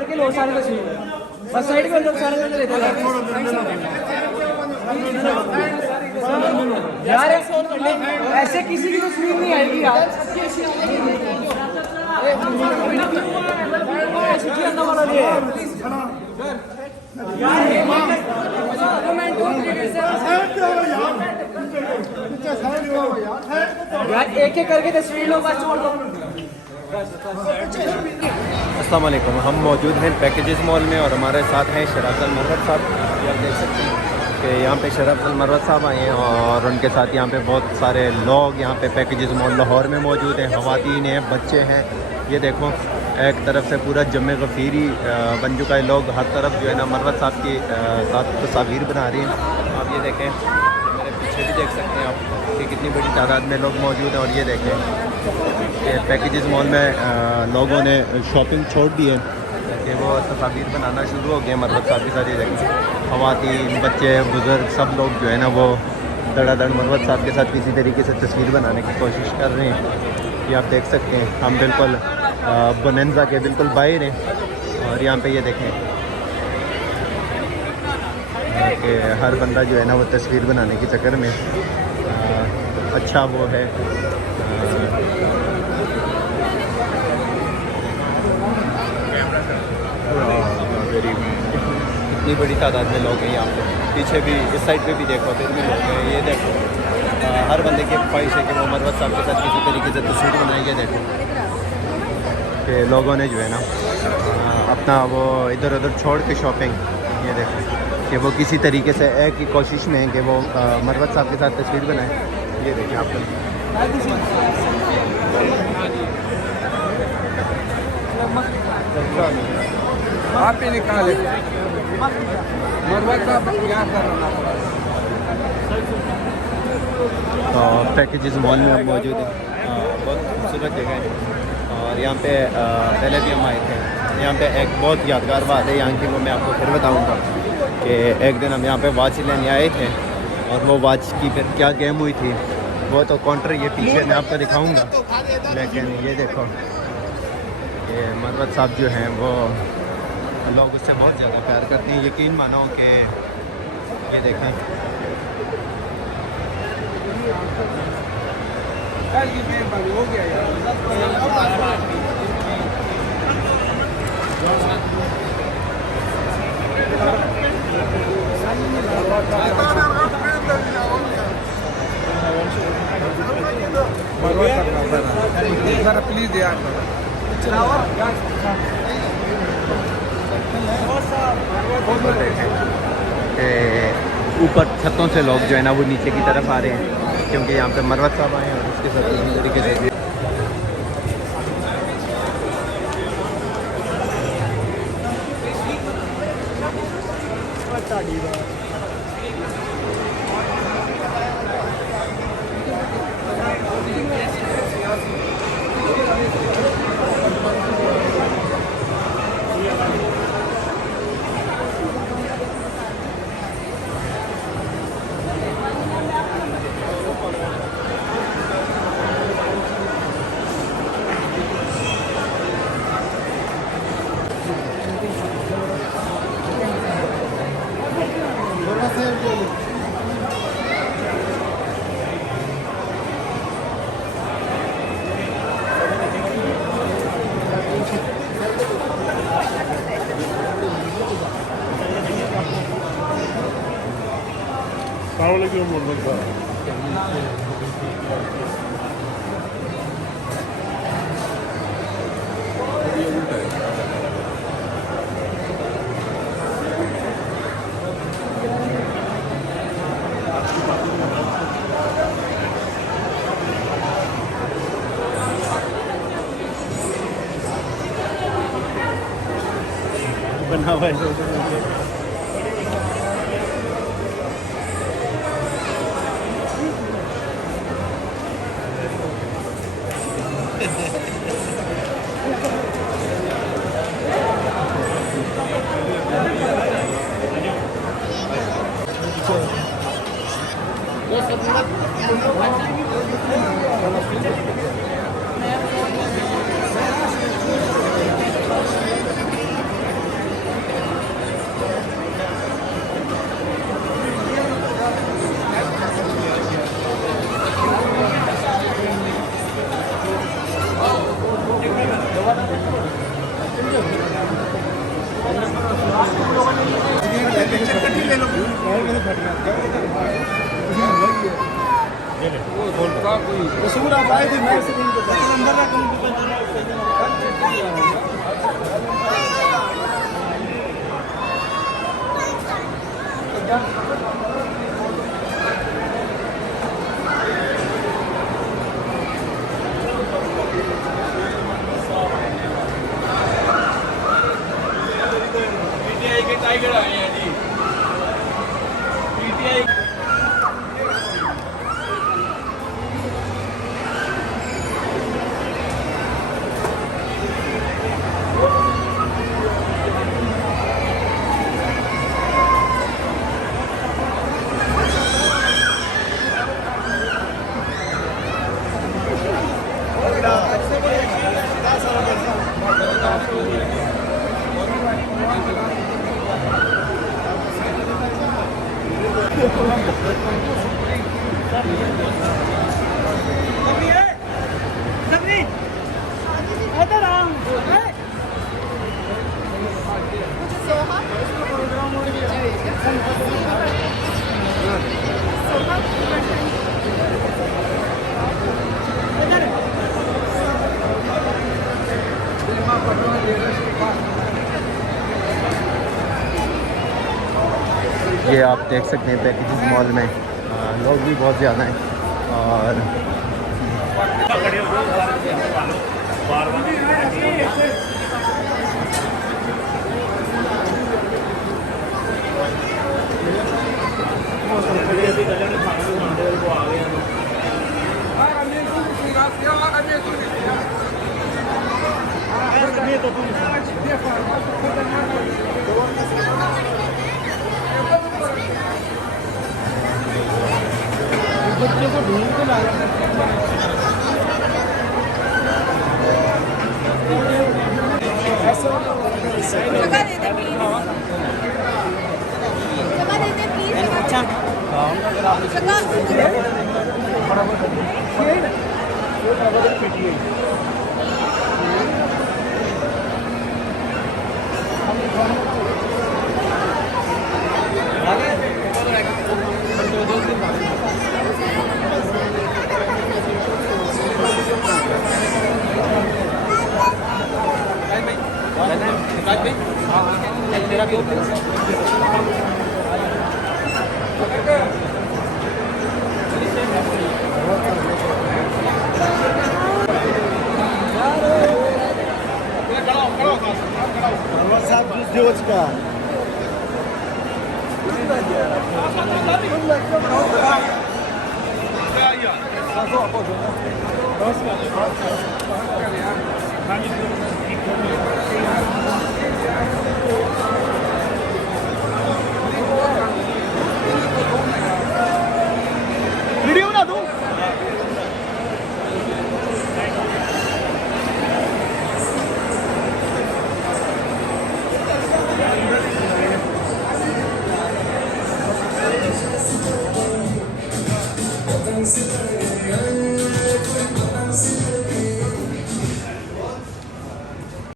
करके लो सारे तस्वीर बस साइड में लोग सारे लेते हैं यार। ऐसे किसी की तस्वीर नहीं आएगी यार। यार एक एक करके तस्वीर लो बस छोड़ दो। अस्सलाम वालेकुम, हम मौजूद हैं पैकेजेस मॉल में और हमारे साथ हैं शराफ अल मरवत साहब। आप देख सकते हैं कि यहाँ पे शराफ अल मरवत साहब आए हैं और उनके साथ यहाँ पे बहुत सारे लोग यहाँ पे पैकेजेस मॉल लाहौर में मौजूद हैं। ख़वातीन हैं, बच्चे हैं। ये देखो एक तरफ से पूरा जमे गफीरी बन चुका है। लोग हर तरफ जो है ना मरवत साहब की साथ तस्वीर बना रही हैं। आप ये देखें, मेरे पीछे भी देख सकते हैं आप कि कितनी बड़ी तादाद में लोग मौजूद हैं। और ये देखें कि पैकेजेस मॉल में लोगों ने शॉपिंग छोड़ दी है कि वो तस्वीर बनाना शुरू हो गए मरवत साहब के साथ। ये देखें ख़वातीन, बच्चे, बुज़ुर्ग सब लोग जो है ना वो धड़ाधड़ मरवत साहब के साथ किसी तरीके से तस्वीर बनाने की कोशिश कर रहे हैं। ये आप देख सकते हैं, हम बिल्कुल बोनेंजा के बिल्कुल बाहर हैं। और यहाँ पे ये देखें कि हर बंदा जो है ना वो तस्वीर बनाने के चक्कर में अच्छा वो है इतनी बड़ी तादाद में लोग हैं यहाँ पे। पीछे भी इस साइड पे भी देखो, फिर भी लोग हैं। ये देखो हर बंदे की ख्वाहिश है कि वो मरवत साहब के साथ किसी तरीके से तस्वीर बनाई। ये देखो कि लोगों ने जो है ना अपना वो इधर उधर छोड़ के शॉपिंग, ये देखो कि वो किसी तरीके से एक ही कोशिश में है कि वो मरवत साहब के साथ तस्वीर बनाए। ये देखिए आप आप ही निकाले मरवत साहब यहाँ कर तो पैकेजेस मॉल में हम मौजूद हैं। बहुत खूबसूरत जगह है और यहाँ पे पहले भी हम आए थे। यहाँ पे एक बहुत यादगार बात है यहाँ की, वो मैं आपको फिर बताऊँगा कि एक दिन हम यहाँ पे वॉच लेने आए थे और वो वॉच की फिर क्या गेम हुई थी वो तो काउंटर ये पीछे मैं आपको दिखाऊँगा। लेकिन ये देखो कि मरवत साहब जो हैं वो लोग उससे बहुत ज़्यादा प्यार करते हैं। यकीन मानो कि ये देखें हो गया यार। प्लीज यार ऊपर छतों से लोग जो है ना वो नीचे की तरफ आ रहे हैं क्योंकि यहाँ पे मरवत साहब आए हैं और उसके साथ इसी तरीके से बना हुआ है। कसूर आप आए थे मैं से नहीं पीटीआई के टाइगर आए हैं जी पीटीआई ये आप देख सकते हैं पैकेजेस मॉल में लोग भी बहुत ज़्यादा हैं और बच्चे को ढूंढ के ला रहा जगह दे दे प्लीज जगह दे दे प्लीज अच्छा девочка हाँ जी